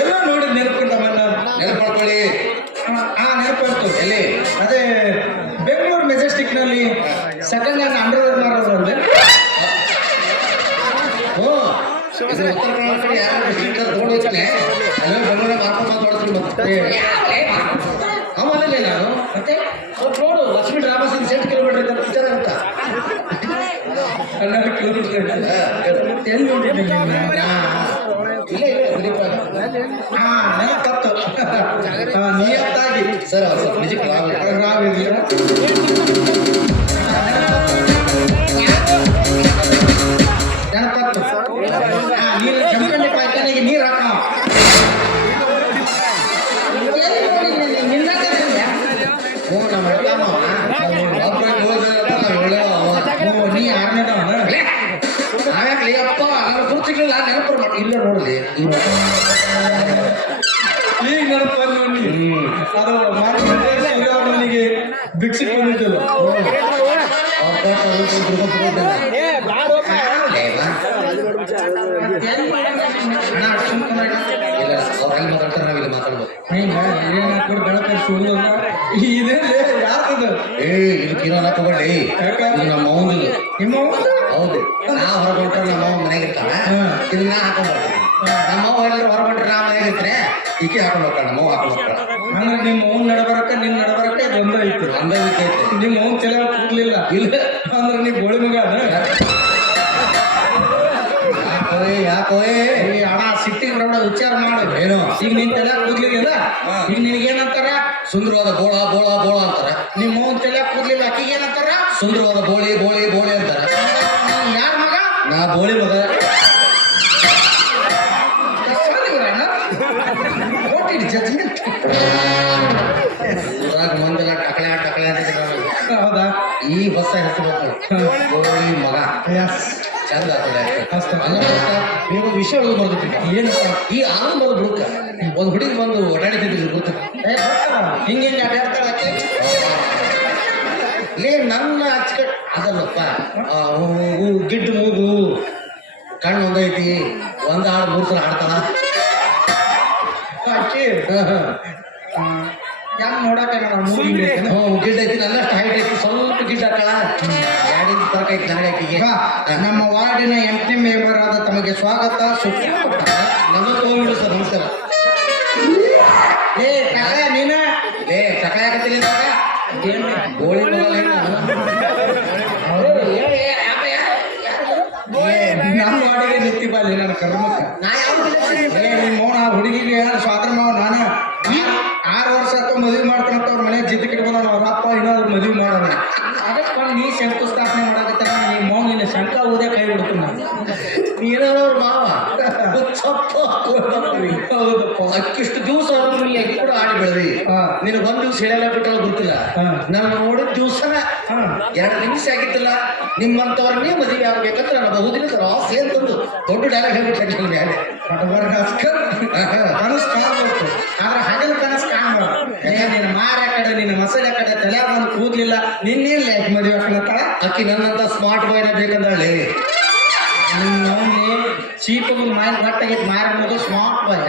ಎಲ್ಲ ನೋಡಿ ನೆನಪುಂಟವನ್ನ ನೆನಪು ಮಾಡ್ಕೊಳ್ಳಿ. ನೆನಪು ಎಲ್ಲಿ? ಅದೇ ಬೆಂಗಳೂರು ಮೆಜೆಸ್ಟಿಕ್ ನಲ್ಲಿ ಸೆಕೆಂಡ್ ಹ್ಯಾಂಡ್ ಅಂಡರ್ವೇರ್ ಮಾರೋದು. ಉತ್ತರ ಕರ್ನಾಟಕ ಯಾರು ತಗೊಂಡು ಹೋಗ್ತಾನೆ ಅಲ್ಲ ಬೆಂಗಳೂರ ಮಾತಾಡ್ತೀನಿ ಆಮೇಲೆ ನಾನು ಮತ್ತೆ ಸ್ವಲ್ಪ ನೋಡು ಲಕ್ಷ್ಮೀ ಡ್ರಾಮಾ ಸಿಂಗ್ 8 ಕಿಲೋಮೀಟರ್ ಇದ್ದ ಪಿಕ್ಚರ್ ಅಂತ 12 ಕಿಲೋಮೀಟರ್ ಎಲ್ಲಿ ನೋಡಿದ್ದೀನಿ ತಪ್ಪು ನಿಯತ್ತಾಗಿ ಸರ್ ನಿಜಕ್ಕೆ ನಾವಿದೆಯಾ ನೆನಪತ್ತು ನೀರು ಜಮಖಂಡಿ ಪಾಯ್ಖಾನೆಗೆ ನೀರು ಹಾಕೋಣ ನೀ ಆರನೇದವನ ಹಾಗಾಗ್ಲಿ ಅಪ್ಪ ನನ್ನ ಗುರುತಿಗಳಿಲ್ಲ ನೆನಪು ಮಾಡಿ ಇಲ್ಲ ನೋಡಲಿ ಈಗ ನೆನಪು ನೋಡಿ ಅದು ಮಾರ್ಕೆಟ್ಗೆ ಭಿಕ್ಷಿಕ್ ಬಂದಿದ್ದಲ್ಲ ನಮ್ಮ ಹೌದು ನಾ ಹೊರಗೊಂಡ್ರೆ ನಮ್ಮ ಮನೆಗೆ ಇರ್ತಾನೆ ಇದನ್ನ ನಾ ಹಾಕೊಂಡ್ ಬರ್ತೀನಿ. ನಮ್ಮ ಎಲ್ಲರೂ ಹೊರಗೊಂಡ್ರೆ ನಾ ಮನೆಗೆ ಇರ್ತಾರೆ ಈಕೆ ಹಾಕೊಂಡು ಹೋಗ್ತಾಳೆ ನಮ್ಮ ಹಾಕೊಂಡು ಹೋಗ್ತಾಳೆ. ಅಂದ್ರೆ ನಿಮ್ಮ ಅವ್ನ ನಡಬರಕ್ಕೆ ನಿನ್ನ ನಡಬರಕ್ಕೆ ಬಂದ ಐತಿ ಅಂದ ಐತೆ ನಿಮ್ಮ ಅವ್ನ ತಲೆ ಕೂಡ್ಲಿಲ್ಲ ಇಲ್ಲ ಅಂದ್ರೆ ನೀ ಗೋಳಿ ಮಗ ಯಾಕೋ ಅಣ್ಣ ಸಿಟ್ಟಿಗೆ ಬರೋಣ ವಿಚಾರ ಮಾಡು ಏನು ಈಗ ನಿನ್ ತಲೆ ಕೂದ್ಲಿಲ್ಲ ಈಗ ನಿನಗೇನಂತಾರ ಸುಂದರವಾದ ಬೋಳ ಬೋಳ ಬೋಳ ಅಂತಾರೆ. ನಿಮ್ಮ ಅವ್ನ ತಲೆ ಕೂದ್ಲಿಲ್ಲ ಆಕಿಗೆ ಏನಂತಾರ ಸುಂದರವಾದ ಬೋಳಿ ಬೋಳಿ ಬೋಳಿ ಅಂತಾರೆ. ಯಾರ ಮಗ ನಾ ಬೋಳಿ ಮಗ ಊರಾಗ ಮಂದೆಲ್ಲ ಟಕಳೆ ಟಕಳೆ ಅಂತ ಹೌದಾ ಈ ಬಸ್ಸ ಹೆಸರು ಬೋಳಿ ಮಗ ಚಂದ ನೀವು ವಿಷಯ ಬರ್ದಿಟ್ಟಿಲ್ಲ ಏನಪ್ಪ ಈ ಆನಂದ ಬಂದು ಬಿಡುತ್ತ ಒಂದು ಹುಡುಗಿ ಬಂದು ಓಡಾಡಿತಿದ್ರು ಗೊತ್ತ ಹಿಂಗೆ ಅಡ್ಡಾಡ್ತಾಳೆ ಲೇ ನನ್ನ ಹಚ್ಕಟ್ ಅದಲ್ಲಪ್ಪ ಗಿಡ್ಡು ಮೂಗು ಕಣ್ಣು ಒಂದೈತಿ ಒಂದು ಹಾಡು 3 ಸಲ ಹಾಡ್ತಾಳ ಅಕ್ಕಿ ಯಾಕೆ ನೋಡಕ್ಕೆ ಗಿಡ್ ಐತಿ ನನ್ನಷ್ಟು ಹೈಟ್ ಐತಿ ಸ್ವಲ್ಪ ಗಿಡ್ ಹಾಕಳ ಯಾಡಿಂದ ತರಕ ಐತಿ ನಾಳೆ ಆಕಿಗೆ. ನಮ್ಮ ವಾರ್ಡಿನ 8ನೇ ಮೆಂಬರ್ ಆದ ತಮಗೆ ಸ್ವಾಗತ ನನ್ನ ತಗೊಂಡ್ಬಿಡು ಸರ್ ನಮಸ್ಕಾರ. ಏ ಟಕ ನೀನ ಏ ಟಕ ಯಾಕತ್ತಿಲ್ಲ ಗೋಳಿ ಮಗಲ್ಲ ನಮ್ಮ ವಾರ್ಡಿಗೆ ನಿಂತಿ ಬಾಲಿ ನನ್ನ ಕರ್ಮಕ್ಕ ನಾ ಯಾವ ನಿಮ್ಮ ಮೌನ ಹುಡುಗಿಗೆ ಸ್ವಾತಂತ್ರ್ಯ ಮಾವ ನಾನು 6 ವರ್ಷ ಮದುವೆ ಮಾಡ್ತಾನಂತ ಅವ್ರ ಮನೆ ಜಿದ್ದು ಕಿಟ್ಕೊಂಡ ಅವ್ರ ಅಪ್ಪ ಇನ್ನೊಂದು ಮದುವೆ ಮಾಡೋಣ ಅದಕ್ಕೆ ನೀ ಶಂಕುಸ್ಥಾಪನೆ ಮಾಡಕತ್ತ ನಿಮ್ಮ ಮೌನ ನಿನ್ನ ಶಂಕ ಓದೇ ಕೈ ಬಿಡ್ತೀನಿ ನಾನು ನೀನವ್ರ ಮಾವ ಹೌದಪ್ಪ ಅಕ್ಕಿಷ್ಟು ದಿವಸ ನೀ ಅಕ್ಕಿ ಕೂಡ ಆಡಿ ಬೆಳೆದಿ ನಿನಗೆ ಒಂದ್ ದಿವ್ಸ ಹೇಳಲ್ಲ ಬಿಟ್ಟಲ್ಲ ಗೊತ್ತಿಲ್ಲ. ನಾನು ನೋಡಿದ ದಿವ್ಸನ 2 ನಿಮಿಷ ಆಗಿತ್ತಲ್ಲ ನಿಮ್ಮಂತವ್ರನ್ನೇ ಮದುವೆ ಆಗ್ಬೇಕಂತ ನನ್ನ ಬಹುದಿನದ ಆಸೆ ಅಂತಂದು ದೊಡ್ಡ ಡೈಲಾಗ್ ಹೇಳ್ಬಿಟ್ಟು ಮೇಲೆ ಕನಸು ಕಾಣ್ಬೇಕು ಆದ್ರೆ ಹಗಲು ಕನಸು ಕಾಣ್ಬಾರ್ದು. ನಿನ್ನ ಮಾರ ಕಡೆ ನಿನ್ನ ಮಸಳೆ ಕಡೆ ತಲೆ ಬಂದು ಕೂದ್ಲಿಲ್ಲ ನಿನ್ನೇನ್ ಯಾಕೆ ಮದುವೆ ಹಾಕಲತ್ತಾಳ ಅಕ್ಕಿ ನನ್ನಂತ ಸ್ಮಾರ್ಟ್ ಬಾಯ್ನ ಬೇಕಂದಳಿ ನಿನ್ನ ಚೀಪಗೂ ಗಟ್ಟಾಗಿತ್ತು ಮಾರ ಅನ್ನೋದು ಸ್ಮಾರ್ಟ್ ಬಾಯ್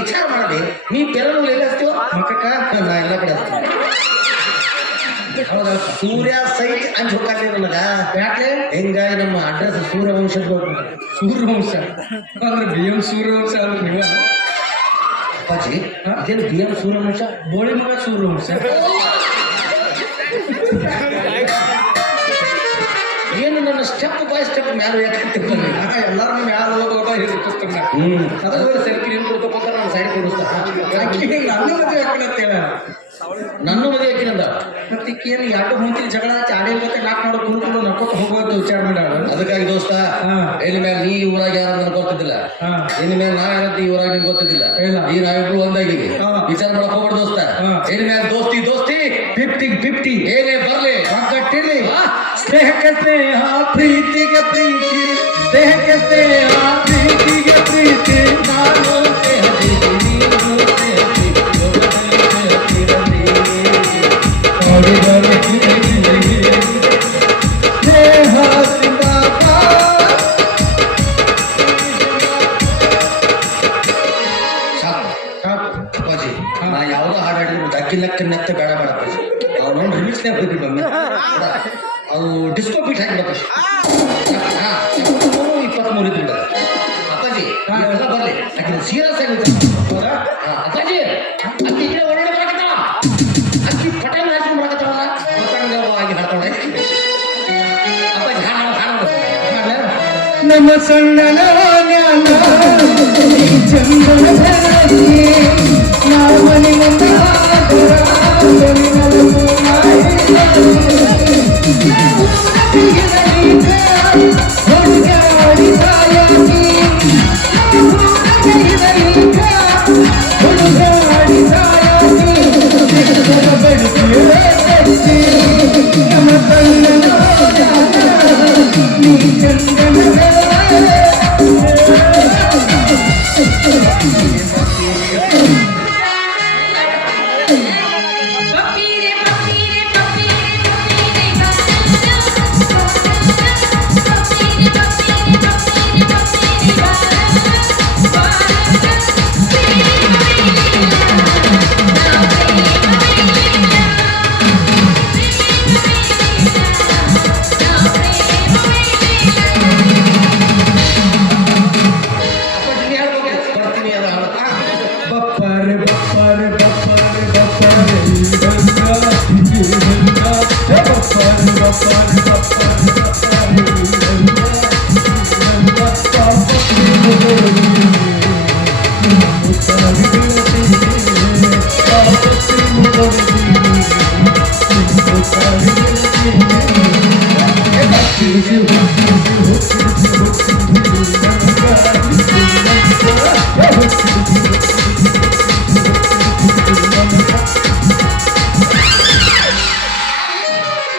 ವಿಚಾರ ಮಾಡಿದೆ ನೀ ಪೆರಲು ಎಲ್ಲ ಹಚ್ತೀವ ಮಕ್ಕಕ್ಕ ನಾ ಎಲ್ಲ ಕಡೆ ಹಚ್ತೀನಿ. ಹೌದಾ ಸೂರ್ಯ ಸೈಟ್ ಅಂಜ್ ಹೋಗ್ತಾನೆ ನನಗ ಯಾಕೆ ಹಿಂಗಾಗಿ ನಮ್ಮ ಅಡ್ರೆಸ್ ಸೂರ್ಯವಂಶದ ಸೂರ್ಯವಂಶ ಅಂದ್ರೆ BM ಸೂರ್ಯವಂಶ ಅಂದ್ರೆ ನೀವ ಅಪ್ಪಾಜಿ ಇದೇನು BM ಸೂರ್ಯವಂಶ ಬೋಳಿ ಮಗ ಸೂರ್ಯವಂಶ ಏನು ನನ್ನ ಸ್ಟೆಪ್ ಬೈ ಸ್ಟೆಪ್ ಮ್ಯಾಲ ಯಾಕಂತಿರ್ತಾನೆ ಎಲ್ಲರೂ ಮ್ಯಾಲ ಹೋಗೋದ ಇದು ಪುಸ್ತಕ ಅದ್ರ ಸೆಲ್ಫಿ ನೀನು ಕೊಡ್ತಪ್ಪ ನಮ್ಮ ಸೈಡ್ ಕೊಡಿಸ್ತಾರೆ ನನ್ನ ಮದುವೆ ಹಾಕಣತ್ತೇಳ ನನ್ನ ಮದುವೆ ಹಾಕಿನಂದ ಮತ್ತೇನು ಯಾಕೆ ಹೊಂತೀನಿ ಜಗಳ ಚಾಡಿಲ್ ಗೊತ್ತೆ ನಾಲ್ಕು ನೋಡೋ ಕುರುಕುಲು ನಕ್ಕೋತ ಹೋಗೋದು ವಿಚಾರ ಮಾಡ್ಯಾಳ ಅದಕ್ಕಾಗಿ ದೋಸ್ತ ಇನ್ನು ಮೇಲೆ ನೀ ಊರಾಗ ಯಾರು ನನಗೆ ಗೊತ್ತಿದ್ದಿಲ್ಲ ಇನ್ನು ಮೇಲೆ ನಾ ಯಾರಂತ ಈ ಊರಾಗ ನಿಮ್ಗೆ ಗೊತ್ತಿದ್ದಿಲ್ಲ ಈ ನಾವಿಬ್ರು ಒಂದಾಗಿವಿ ವಿಚಾರ ಮಾಡಕ್ ಹೋಗ್ಬಿಡು ದೋಸ್ತ ಇನ್ನು ಮೇಲೆ ದೋಸ್ತಿ ದೋಸ್ತಿ 50-50 ಏನೇ ಬರ್ಲಿ ಒಗ್ಗಟ್ಟಿರ್ಲಿ ಸ್ನೇಹಕ್ಕೆ ಸ್ನೇಹ ಪ್ರೀತಿಗೆ ಪ್ರೀತಿ ಸ್ನೇಹಕ್ಕೆ ಸ್ನೇಹ ಪ್ರೀತಿಗೆ ಪ್ರೀತಿ ನಾನು ರಿಲ್ಸ್ನಾಗ ಹೋಗಿ ಬಮ್ಮೆ ಅವು ಡಿಸ್ಕೋ ಬೀಟ್ ಹಾಕಿಬಿಟ್ಟು 23 ಇದ್ಬಿಡ ಅಪ್ಪಾಜಿ ಎಲ್ಲ ಬರ್ಲಿ ಆಕೆ ಸೀರಿಯಸ್ ಆಗಿ ಅಪ್ಪಾಜಿ ಅಕ್ಕಿ ಈ ಕಡೆ ಒಳಗಡೆ ಬರಕತ್ತಾಳ ಅಕ್ಕಿ ಪಟಾಣಿ ಹಾಕೊಂಡು ಬರಕತ್ತಾಳಲ್ಲ ಪತಂಗವಾಗಿ ಹಾಕೊಂಡೆ ಅಪ್ಪಾಜಿ ಹಾಡ ನಮ್ಮ ಸಣ್ಣನ ಚಂದನ ನಾವು ಮನೆ ಮುಂದೆ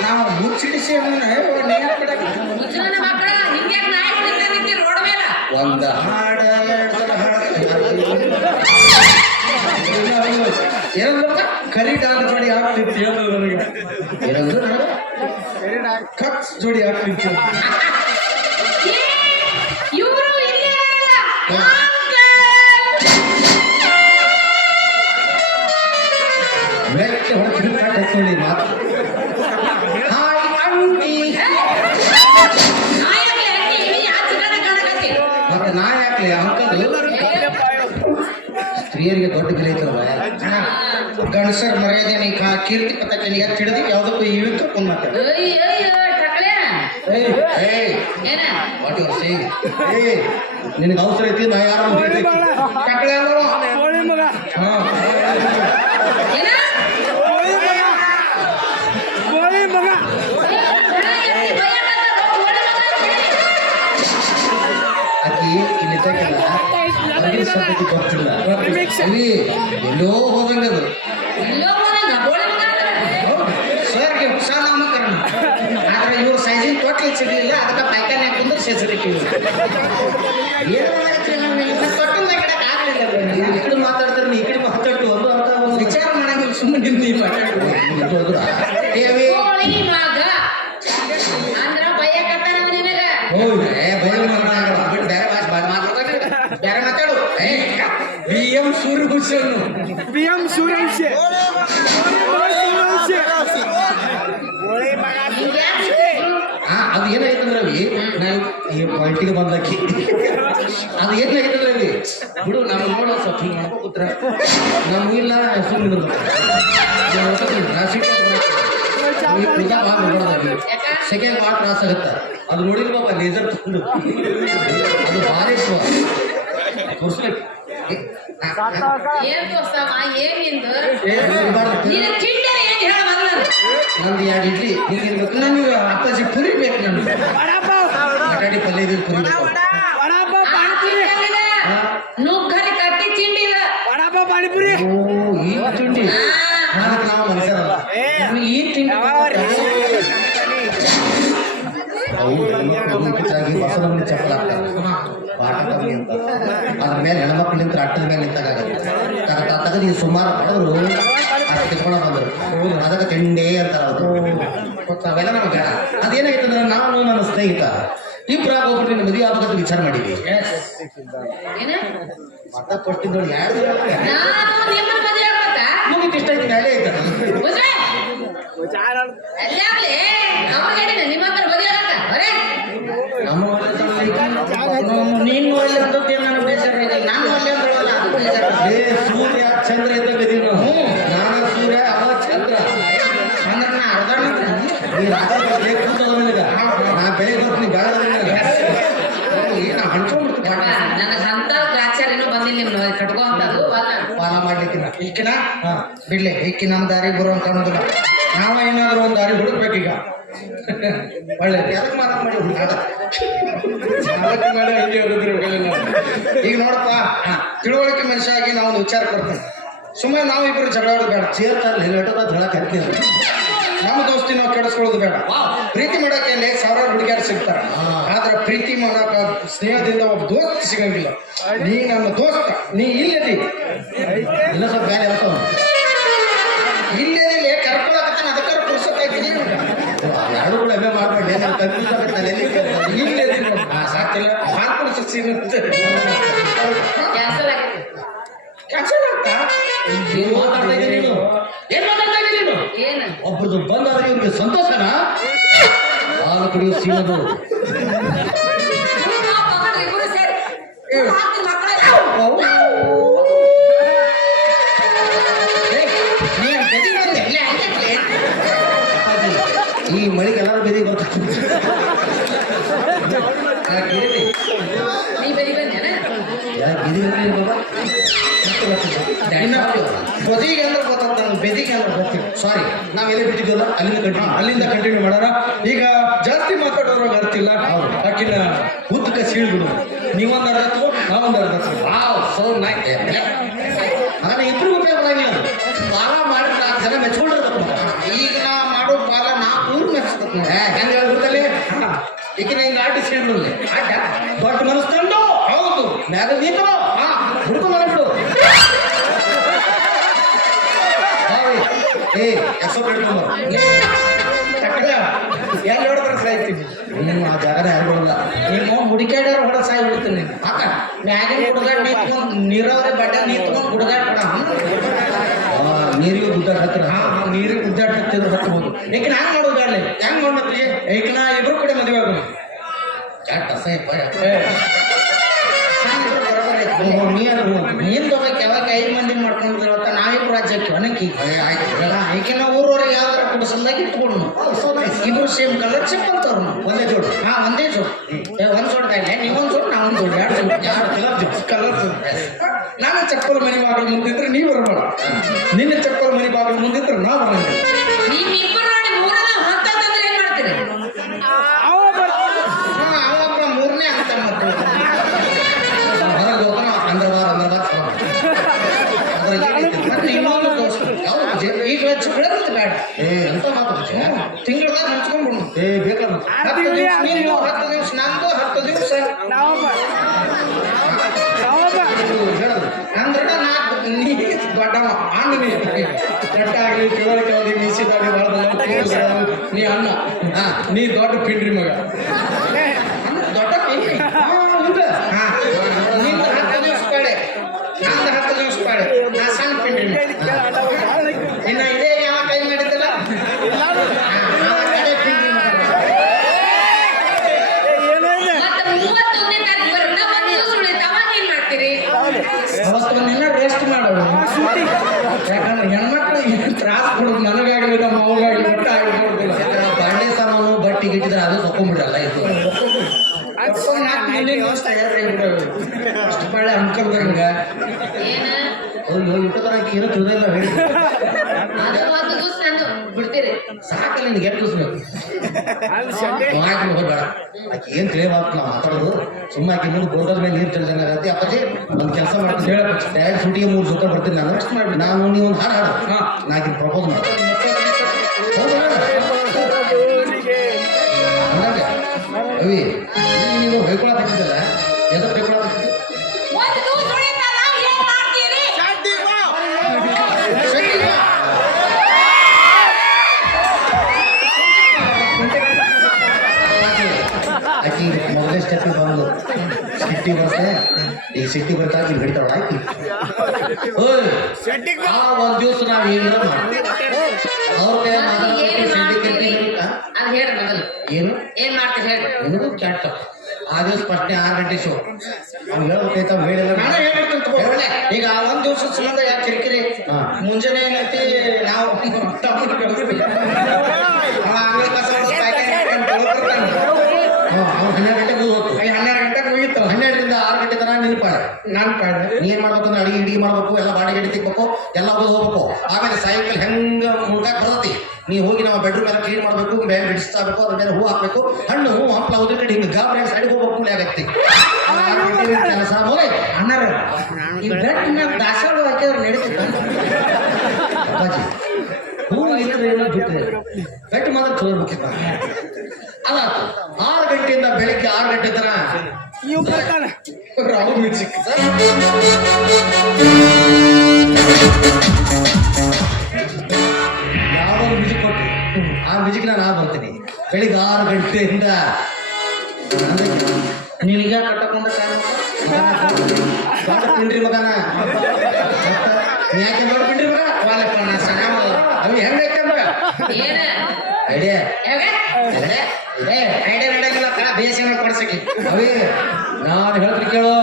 ನಾವು ಮುಚ್ಚಿಡಿಸಿ ಒಂದು ಹಾಡ ಏನಂದ್ರ ಕರಿ ಡಾಗ್ ಜೋಡಿ ಆಗ್ತಿತ್ತು ನನಗೆ ಏನಂದ್ರೆ ಕಚ್ ಜೋಡಿ ಆಗ್ತಿತ್ತು ಬೆಕ್ಕೆ ಹೊರಗೆ ಹಾಕೊಳ್ಳಿ ಮಾತು ಹಾಯ್ ಅಂಟಿ ಮತ್ತೆ ನಾ ಯಾಕೆ ಅಂಕಲ್ ಸ್ತ್ರೀಯರಿಗೆ ದೊಡ್ಡ ಬೆಲೆ ಐತಲ್ವ ಗಂಡಸರ ಮರ್ಯಾದೆ ನೀ ಕೀರ್ತಿ ಪತಾಕೆ ಹಿಡಿದು ಯಾವುದಕ್ಕೂ ಇವಿ ಕರ್ಕೊಂಡು ಮಾತಾಡ ವಾಟ್ ಯುವರ್ ಸೇಯಿಂಗ್ ನಿನಗೆ ಅವಸರ ಐತಿ ನಾ ಯಾರು ಕಟ್ಲೆ ಅಕ್ಕಿ ಇಲ್ಲಿ ತಗಿಲ್ಲ ಗೊತ್ತಿಲ್ಲ ಅಲ್ಲಿ ಎಲ್ಲೋ ಹೋದಂಗದು ಸರ್ಗೆ ಹೊಸ ನಾಮಕರಣ ಆದ್ರೆ ಇವ್ರ ಸೈಜಿನ ತೊಟ್ಲಿ ಸಿಗ್ಲಿಲ್ಲ ಅದಕ್ಕೆ ಪೈಕಾನೆ ಕುಂದ್ರೆ ಸೆಸಿಡಿಟಿ ಈ ಕಡೆ ಮಾತಾಡ್ತಾರೆ ಈ ಕಡೆ ಮಾತಾಡ್ತು ಒಂದು ಅಂತ ಒಂದು ವಿಚಾರ ಮಾಡಂಗಿಲ್ಲ ಸುಮ್ಮನೆ ನೀವು ಬೇರೆ ಮಾತಾಡು BM ಸೂರ್ಯಭೂಷಣ್ ಅದು ಏನಾಯ್ತಂದ್ರೆ ರವಿ ನಾವು ಈ ಪಾರ್ಟಿಗೆ ಬಂದಾಕಿ ಅದು ಏನಾಯ್ತಂದ್ರೆ ರವಿ ಬಿಡು ನಾವು ನೋಡೋ ಸ್ವಲ್ಪ ಹಿಂಗೆ ಮಾಡ್ಕೋತ್ರ ನಾವು ಇಲ್ಲ ಸುಮ್ಮನೆ ಸೆಕೆಂಡ್ ಭಾಳ ತ್ರಾಸ ಆಗುತ್ತೆ ಅದು ನೋಡಿಲ್ಲ ಬಾಬಾ ಲೇಸರ್ ತಗೊಂಡು ಅದು ಭಾರಿ ತೋರಿಸ್ಬೇಕು ನಂದು 2 ಇಡ್ಲಿ ಹಿಂಗಿರ್ಬೇಕು ನನಗೆ ಅಪ್ಪಾಜಿ ಪುರಿ ಬೇಕು ನನಗೆ ಬಟಾಟಿ ಪಲ್ಯ ಇದು ಪುರಿ ಬೇಕು ಓ ಈ ತಿಂಡಿ ಅದಕ್ಕೆ ನಾವು ಮನುಷ್ಯರಲ್ಲ ಈ ತಿಂಡಿ ಬಸವನ ಚಪ್ಪಲ್ ಹಾಕ್ತಾರೆ ಪಾಠ ಕಮ್ಮಿ ಅಂತ ಅದ್ರ ಮೇಲೆ ಹೆಣ್ಮಕ್ಳು ನಿಂತ್ರೆ ಅಟ್ಟದ ಮೇಲೆ ನಿಂತಾಗ ತಗದು ಸುಮಾರು ಪಡೆದ್ರು ಅಷ್ಟು ತಿಳ್ಕೊಂಡ ಬಂದರು ಅದಕ್ಕೆ ತಿಂಡೇ ಅಂತಾರೆ ಅದು ಅವೆಲ್ಲ ನಮ್ಗೆ ಬೇಡ ಅದೇನಾಯ್ತಂದ್ರೆ ನಾನು ನನ್ನ ಸ್ನೇಹಿತ ಇಬ್ಬರಾಗೋಗ್ಬಿಟ್ಟು ನಿನ್ನ ಮದುವೆ ಆಗಬೇಕಂತ ವಿಚಾರ ಮಾಡಿದ್ವಿ ಮತ ಕೊಟ್ಟಿದ್ದೋಳು ಯಾರು ಮುಗಿತು ಇಷ್ಟ ಐತಿ ಗಾಳಿ ಐತ ಅಲ್ಲಾಗ್ಲಿ ಅವ್ರಿಗೇನಿದೆ ನಿಮ್ಮ ಹತ್ರ ಮದುವೆ ಆಗಕ್ಕ ಅರೆ ನಮ್ಮ ಮನೆ ನೀನು ಒಳ್ಳೆ ಅಂತೇನು ನನಗೆ ಬೇಸರ ಇದೆ. ನಾನು ಒಳ್ಳೆ ಅಂದ್ರಲ್ಲ ಅದು ಬೇಸರ. ಸೂರ್ಯ ಚಂದ್ರ ಇದ್ದಾಗ ಇದೀವಿ ನಾವು. ನಾನು ಸೂರ್ಯ ಅವ ಚಂದ್ರ. ಅಂದ್ರೆ ನಾ ಅರ್ಧ ನೀ ರಾತ್ರಿ ಕೂತದ ನನಗ ನಾ ಬೆಳಿಗ್ಗೆ ಬರ್ತೀನಿ ಬೆಳಗ್ಗೆ ಏನು ಹಂಚ್ಕೊಂಡ್ಬಿಡ್ತೀನಿ. ನನಗೆ ಅಂತ ಗ್ರಾಚಾರ್ಯನೂ ಬಂದಿಲ್ಲ ನಿಮ್ಗೆ ಕಟ್ಕೋ ಅಂತದ್ದು ಪಾಲ ಮಾಡ್ಲಿಕ್ಕಿನ ಈಕಿನ ಬಿಡ್ಲಿ ಈಕಿ ನಮ್ಮ ದಾರಿಗೆ ಬರೋ ಅಂತ ಅನ್ನೋದಿಲ್ಲ. ನಾವ ಏನಾದ್ರು ಒಂದು ದಾರಿ ಹುಡುಕ್ಬೇಕೀಗ. ಒಳ್ಳೆ ಎದಕ್ಕೆ ಮಾರಾಟ ಮಾಡಿ ಹುಡುಗಾಟ ಮಾಡಿ ಹಂಗೆ ಹೋಗಿರ್ಬೇಕಲ್ಲ ನಾವು. ಈಗ ನೋಡಪ್ಪ ತಿಳುವಳಿಕೆ ಮನುಷ್ಯ ಆಗಿ ನಾವು ಒಂದು ವಿಚಾರ ಕೊಡ್ತೇನೆ. ಸುಮ್ಮನೆ ನಾವಿಬ್ಬರು ಜಗಳ ಆಡೋದು ಬೇಡ. ಸೇರ್ತಾರಲ್ಲ ಹೇಳೋದ ಹೇಳಕ್ ಹಾಕ್ತೀನಿ ನಮ್ಮ ದೋಸ್ತಿ ನಾವು ಕೆಡಿಸ್ಕೊಳ್ಳೋದು ಬೇಡ. ಪ್ರೀತಿ ಮಾಡಕ್ಕೆ ಅಲ್ಲಿ ಸಾವಿರಾರು ಹುಡುಗಿಯರು ಸಿಗ್ತಾರ. ಆದ್ರೆ ಪ್ರೀತಿ ಮಾಡಕ ಸ್ನೇಹದಿಂದ ಒಬ್ಬ ದೋಸ್ತ್ ಸಿಗಂಗಿಲ್ಲ. ನೀ ನನ್ನ ದೋಸ್ತ, ನೀ ಇಲ್ಲದಿ ಇನ್ನೂ ಸ್ವಲ್ಪ ಬೇರೆ ಇರ್ತಾವ ಇಲ್ಲದಿಲ್ಲ ಕರ್ಕೊಳಕತ್ತಾನ ಅದಕ್ಕಾರ ಪುರುಸತ್ತಾಗಿ ಎರಡು ಕೂಡ ಎಮ್ಮೆ ಮಾಡ್ಬೇಡಿ ಕನ್ಫ್ಯೂಸ್ ಆಗುತ್ತೆ ಇಲ್ಲದಿಲ್ಲ ಸಾಕಿಲ್ಲ ಮಾರ್ಪಡಿಸ ಸಿಗುತ್ತೆ ಕ್ಯಾನ್ಸಲ್ ಆಗೈತಿ ಕ್ಯಾನ್ಸಲ್ ಆಗ್ತಾ ಏನ್ ಮಾತಾಡ್ತಾ ಇದ್ದೀನಿ ನೀನು ಏನ್ ಮಾತಾಡ್ತಾ ಇದ್ದೀನಿ ನೀನು ಏನು ಒಬ್ಬರದು ಬಂದಾದ್ರೆ ಇವ್ರಿಗೆ ಸಂತೋಷನಾ ಹಾಲು ಕುಡಿಯೋ ಸೀನದು ಇಬ್ಬರು ಸೇರಿ ಮಕ್ಕಳ ಈ ಮಳಿಗೆ ಎಲ್ಲಾರು ಬೆದಿ ಬರ್ತಾರೆ ನೀ ಬರೀ ಬಂದೇನ ಇನ್ನು ಬದಿಗೆ ಅಂದ್ರೆ ಗೊತ್ತಾಗ್ತ ಬೆದಿಗೆ ಅಂದ್ರೆ ಗೊತ್ತಿಲ್ಲ. ಸಾರಿ ನಾವೆಲ್ಲ ಬಿಟ್ಟಿದ್ವಲ್ಲ ಅಲ್ಲಿಂದ ಕಂಟಿನ್ಯೂ ಅಲ್ಲಿಂದ ಕಂಟಿನ್ಯೂ ಮಾಡೋಣ. ಈಗ ಜಾಸ್ತಿ ಮಾತಾಡೋದ್ರಾಗ ಅರ್ತಿಲ್ಲ. ಆಕಿನ ಉದ್ದಕ್ಕೆ ಸೀಳ್ಬಿಡು. ನೀವೊಂದು ಅರ್ಧ ತಗೋ, ನಾವೊಂದು ಅರ್ಧ ತಗೋ. ವಾವ್ ಸೋ ನೈಸ್ ಅದನ್ನ ಇಬ್ರು ಉಪಯೋಗ ಬರಂಗಿಲ್ಲ ಬಾಲ ಮಾಡಿ 4 ಜನ ಮೆಚ್ಕೊಂಡಿರ್ಬೇಕು ಈಗ ನಾ ಮಾಡೋ ಪಾಲ ನಾ ಊರು ಮೆಚ್ತದ. ಹೆಂಗ ಹೇಳ್ಬಿಡ್ತಲ್ಲಿ ಈಗಿನ ಹಿಂಗ ಆಟ ಸೀಳ್ಬಿಡ್ಲಿ ಅಡ್ಡ ದೊಡ್ಡ ಮನಸ್ಸು ತಂದು ಹೌದು ಮ್ಯಾಗ ನೀತು ಹುಡುಕು ಮಾಡ್ಬಿಡು ಏ ಎಕ್ಸೋ ಬಿಡ್ಕೊಂಬ ತಕ್ಕಡ ಎಲ್ಲಿ ಹೊಡೆದ್ರೆ ಸಾಯ್ತೀವಿ. ಆ ಜಾಗನ ಯಾರು ಬರಲ್ಲ ನಿಮ್ಮ ಹುಡುಕಾಡ್ಯಾರ ಹೊಡ ಸಾಯ್ ಬಿಡ್ತೀನಿ. ಹಾಕ ಮ್ಯಾಗಿನ ಗುಡ್ಗಾಡ್ ನಿಂತ್ಕೊಂಡು ನೀರಾವರಿ ಬಡ್ಡ ನಿಂತ್ಕೊಂಡು ಗುಡ್ಗಾಡ್ ಬಿಡ. ನೀರಿಗೂ ಗುಡ್ಡ ಹತ್ರ ನೀರಿಗೆ ಗುಡ್ಡಾಡ್ ಹತ್ತಿದ್ರು ಹತ್ತಬಹುದು. ಈಗ ಹ್ಯಾಂಗ ಮಾಡೋದು ಅಲ್ಲಿ ಹೆಂಗ್ ನೋಡ್ತಿ ಈಗ ನಾ ಇಬ್ರು ಕಡೆ ಮದುವೆ ಆಗೋಣ. ಚಾಟ್ ಅಸಹ್ಯಪ್ಪ ನೀನ್ ತಗೋಕ್ ಯಾವಾಗ 5 ಮಂದಿ ಮಾಡ್ಕೊಂಡಿರತ್ತ ನಾವಿಬ್ರು ರಾಜ್ಯಕ್ಕೆ ಅನಕ್ಕಿ ಈಗಿನ ಊರವ್ರಿಗೆ ಯಾವ್ದಾರ ಕುಡಿಸಲ್ದಾಗ ಇಟ್ಕೊಂಡು ಇಬ್ರು ಸೇಮ್ ಕಲರ್ ಚಪ್ಪಲ್ ತವ್ರು ಒಂದೇ ಜೋಡು ಒಂದೇ ಜೋಡು. ಒಂದ್ ಜೋಡ್ ಇಲ್ಲ ನೀವೊಂದ್ ಜೋಡು ನಾವೊಂದ್ ಜೋಡು ಎರಡು ಕಲರ್ ನಾನು ಚಪ್ಪಲ್ ಮನೆ ಬಾಗಿಲು ಮುಂದಿದ್ರೆ ನೀವ್ ಬರಬೇಡ. ನಿನ್ನ ಚಪ್ಪಲ್ ಮನೆ ಬಾಗಿಲು ಮುಂದಿದ್ರೆ ನಾ ಬರಂಗ. ನೀವಿಬ್ಬರು ನೋಡಿ ಮೂರನ ಹತ್ತಂದ್ರೆ ಏನ್ ಮಾಡ್ತೀರಿ ಅವೊಬ್ಬ 3ನೇ ಅಂತ ಮತ್ತು ಹೊರಗೆ ಹೋಗೋಣ ಅಂದ್ರ ಬಾರ್ ಮತ್ತೆ ಇನ್ನೊಂದು ದೋಸ್ತ ಈಗ ಬೆಳೆದ ಬೇಡ. ಎಂತ ಮಾತು ತಿಂಗಳದಾಗ ಹಂಚ್ಕೊಂಡ್ಬಿಡು. ಬೇಕಾದ 10 ದಿವಸ ನಿಂದು 10 ದಿವಸ ನಂದು 10 ದಿವಸ ಹೇಳೋದು ಅಂದ್ರೆ ನೀ ದೊಡ್ಡವ ಅಣ್ಣ ನೀ ದೊಡ್ಡ ಆಗಲಿ ತಿಳುವಳಿಕೆ ಆಗಲಿ ಮೀಸಿದಾಗಲಿ ನೀ ಅಣ್ಣ ನೀ ದೊಡ್ಡ ಪಿಂಡ್ರಿ ಮಗ ದೊಡ್ಡ ಪಿಂಡ್ರಿ ನಿಂದ 10 ದಿವಸ ಪಾಡೆ ನಂದು 10 ದಿವಸ ಪಾಡೆ ನಾ ಸಣ್ಣ ಪಿಂಡ್ರಿ ಇನ್ನ ಇದೇ ಯಾವ ಕೈ ಮಾಡಿದ್ದಲ್ಲ ಮತ್ತೆ 31ನೇ ತಾರೀಕು ಬರೋಣ ಒಂದು ದಿವಸ ಉಳಿತು ಅವಾಗ ಏನ್ ಮಾಡ್ತೀರಿ ಅವತ್ತೊಂದಿನ ರೆಸ್ಟ್ ಮಾಡೋದು. ಯಾಕಂದ್ರೆ ಹೆಣ್ಮಕ್ಳಿಗೆ ತ್ರಾಸ ಕೊಡೋದು ನನಗಾಗಲಿ ನಮ್ಮ ಮಗಗಾಗಲಿ ಒಟ್ಟ ಆಗಿಬಿಡ್ತಿಲ್ಲ. ಬಾಂಡೆ ಸಾಮಾನು ಬಟ್ಟಿ ಗಿಟ್ಟಿದ್ರೆ ಅದು ತಕೊಂಡ್ಬಿಡಲ್ಲ ಇದು ಅಷ್ಟು ಒಳ್ಳೆ ಅನ್ಕೊಳ್ದಂಗ ಏನ ಅಯ್ಯೋ ಇಟ್ಟದಕ್ಕೆ ಏನೋ ತಿಳಿದಿಲ್ಲ ಹೇಳಿ ಅದು ಒಂದು ದಿವಸ ನಂದು ಬಿಡ್ತೀರಿ ಸಾಕಲ್ಲ ನಿನ್ಗೆ ಎಷ್ಟು ದಿವಸ ಆಯ್ತು ಹೋಗ್ಬೇಡ ಆಕೆ ಏನು ತಿಳಿಬಾರ್ದು ನಾವು ಮಾತಾಡೋದು ಸುಮ್ಮ ಆಕೆ ಮುಂದೆ ಗೋಡದ ಮೇಲೆ ನೀರು ತಿಳಿದಂಗೆ ಆಗತ್ತೆ ಅಪ್ಪಾಜಿ ಒಂದು ಕೆಲಸ ಮಾಡ್ತೀನಿ ಡೈರೆಕ್ಟ್ ಶೂಟಿಗೆ 3 ಸುತ್ತ ಬರ್ತೀನಿ ನಾನು ನೀವು ಒಂದು ಹಾಡು ನಾಕಿನ ಪ್ರಪೋಸ್ ಮಾಡ್ತೀನಿ ಅವಿ ನೀವು ಹೊಯ್ಕೊಳಕತ್ತಿದ್ದಲ್ಲ ಎದಕ್ಕೆ ಹೊಯ್ಕೊಳಕತ್ತಿ ಒಂದು ದಿವಸ ಉಳಿತಲ್ಲ ಏನ್ ಮಾಡ್ತೀರಿ ಆಕಿ ಮೊದಲೇ ಸ್ಟೆಪ್ ಬಂದು ಸಿಟ್ಟಿ ಬರುತ್ತೆ ಈಗ ಸಿಟ್ಟಿ ಬರ್ತಾ ಇಲ್ಲಿ ಹಿಡಿತಾಳ ಆಯ್ತು ಓಯ್ ಆ ಒಂದ್ ದಿವಸ ನಾವ್ ಏನಾರ ಮಾಡ್ತೀವಿ ಅವ್ರ ಕೈ ಅದ್ ಹೇಳಿ ಮೊದಲು ಏನು ಏನ್ ಮಾಡ್ತೀರಿ ಹೇಳಿ ನಿನಗೂ ಕೆಟ್ಟ ಆ ದಿವಸ ಫಸ್ಟ್ 6 ಗಂಟೆ ಶೋ ಅವ್ನು ಹೇಳ್ಬೇಕೈತ ಹೇಳಿಲ್ಲ ನಾನೇ ಹೇಳ್ಬಿಡ್ತೀನಿ ತಗೋ. ಈಗ ಆ ಒಂದ್ ದಿವಸ ಸಂಬಂಧ ಯಾಕೆ ಕಿರಿಕಿರಿ ಮುಂಜಾನೆ ಏನೈತಿ ನಾವು ಟೊಮೆಟೊ ಕಳಿಸ್ತೀವಿ ಅವ ಅಂಗಳ ಕಸ ಹೊಡ್ಸಿ ಪ್ಯಾಕೆಟ್ ಹಾಕ್ಕೊಂಡು ತೊಳ್ಕೊತಾನೆ. ಅವ್ನು 12 ಗಂಟೆಗೆ ಹೋಗ್ತು ಈಗ 12 ಗಂಟೆಗೆ ಮುಗೀತು 12ರಿಂದ 6 ಗಂಟೆ ತನಕ ನಿಲ್ಪಾಡ ನಾನು ಪಾಡ ನೀ ಏನ್ ಮಾಡ್ಬೇಕಂದ್ರೆ ಅಡಿಗೆ ಮಾಡ್ಬೇಕು ಎಲ್ಲ ಬಾಡಿಗೆ ಗಿಡಿ ತಿಕ್ಬೇಕು ಎಲ್ಲ ಹೋಗ್ಬೇಕು ಆಮೇಲೆ ಸಾಯಂಕಾಲ ಹೆಂಗ ಮುಳ್ಗಾಕ್ ಬರ್ತತಿ ನೀ ಹೋಗಿ ನಾವು ಬೆಡ್ರೂಮ್ ಎಲ್ಲ ಕ್ಲೀನ್ ಮಾಡ್ಬೇಕು ಮೇಲೆ ಬಿಡಿಸ್ತಾಬೇಕು ಅದ್ರ ಮೇಲೆ ಹೂ ಹಾಕ್ಬೇಕು ಹಣ್ಣು ಹೂ ಹಂಪ್ಲ ಉದ್ರ ಕಡೆ ಹಿಂಗೆ ಗಾಬರಿ ಸೈಡ್ ಹೋಗ್ಬೇಕು ಕೂಲಿ ಆಗತ್ತಿ ಕೆಲಸ ಹೋಗಿ ಅಣ್ಣಾರ ಈ ಬೆಟ್ ಮ್ಯಾಗ ದಾಸವಾಳ ಹಾಕಿದ್ರೆ ನಡೀತಿತ್ತು ಅಪ್ಪಾಜಿ ಹೂ ಇದ್ರೆ ಏನೋ ಬಿಟ್ಟರೆ ಬೆಟ್ಟು ಮಾತ್ರ ತೋರ್ಬೇಕಿಪ್ಪ ಅದಾತು 6 ಗಂಟೆಯಿಂದ ಬೆಳಿಗ್ಗೆ 6 ಗಂಟೆ ತನಕ ರಾವು ಮ್ಯೂಸಿಕ್ ಯಾವ್ದಾದ್ರು ಮ್ಯೂಸಿಕ್ ಕೊಟ್ಟು ಆ ಮ್ಯೂಸಿಕ್ ನಾನು ಬರ್ತೀನಿ ಬೆಳಿಗ್ಗೆ 6 ಗಂಟೆಯಿಂದ ನಿನಗೆ ಕಟ್ಟಕೊಂಡ ತಿಂಡ್ರಿ ಮಗನ ನೀ ಯಾಕೆ ನೋಡ್ಬಿಟ್ರಿ ಮಗ ವಾಲಪ್ಪ ನಾ ಸಣ್ಣ ಅವಿ ಹೆಂಗೈತೆ ಮಗ ಏನ ಐಡಿಯಾ ಐಡಿಯಾ ನಡೆಯಂಗಿಲ್ಲ ಕಳ ಬೇಸಿಗೆ ಕೊಡ್ಸಕ್ಕೆ ಅವಿ ನಾನು ಹೇಳ್ತೀನಿ ಕೇಳು